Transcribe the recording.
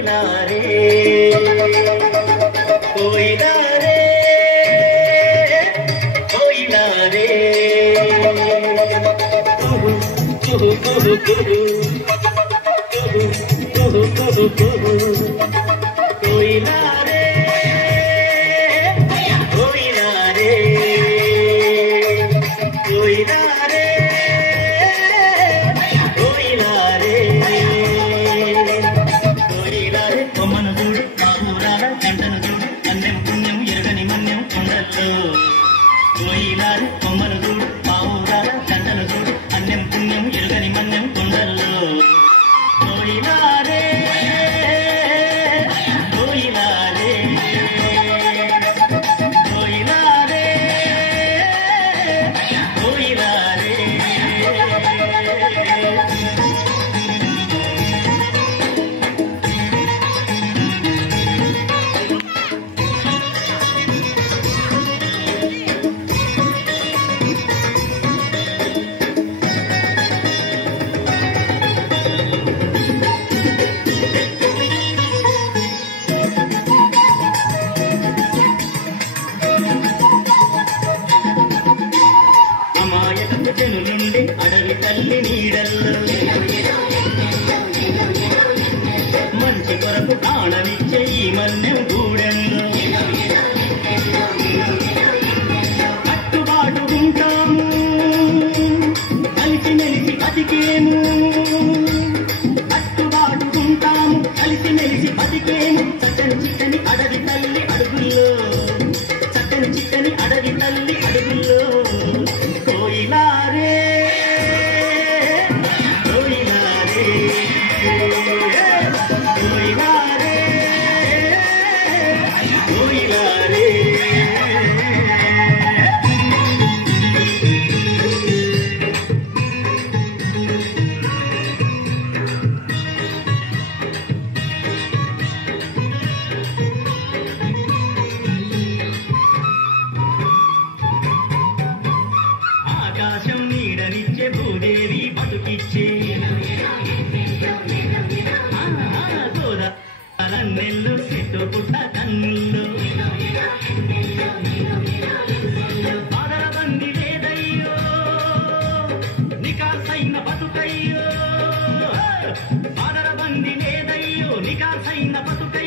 कोयला रे कोयला रे कोयला रे कुहू कुहू कुहू कुहू कुहू कुहू कोयला रे कोयला रे कोयला रे कोयला रे कोयला रे కొమ్మను చూడు కాపురాల జంటను చూడు అన్నం పుణ్యం ఎరగని మన్యం కొండల్లో కోయిలా రే కొమ్మను చూడు కాపురాల జంటను చూడు అన్నం పుణ్యం ఎరగని మన్యం కొండల్లో కోయిలా రే కోయిలా రే కోయిలా రే కోయిలా రే జనులుండి అడవి తల్లి నీడల్లో మంచి కొరకు ప్రాణమిచ్చే ఈ మన్యం గూడెల్లో కట్టుబాటు ఉంటాము కలిసి మెలిసి బతికేము కట్టుబాటు ఉంటాము కలిసి మెలిసి బతికేము చట్టని చిట్టని అడవి తల్లి అడుగుల్లో చట్టని చిట్టని అడవి తల్లి అడుగుల్లో कोयला रे कोयला रे कोयला रे कोयला रे ఆకాశం నీడనిచ్చే భూదేవి బతుకిచ్చే గోదావరన్నెల్లు చెట్టు పుట్ట కన్నుల్లో బాదరబంది లేదయ్యో నికాసైన బతుకయ్యో బాదరబంది లేదయ్యో నికాసైన బతుకయ్యో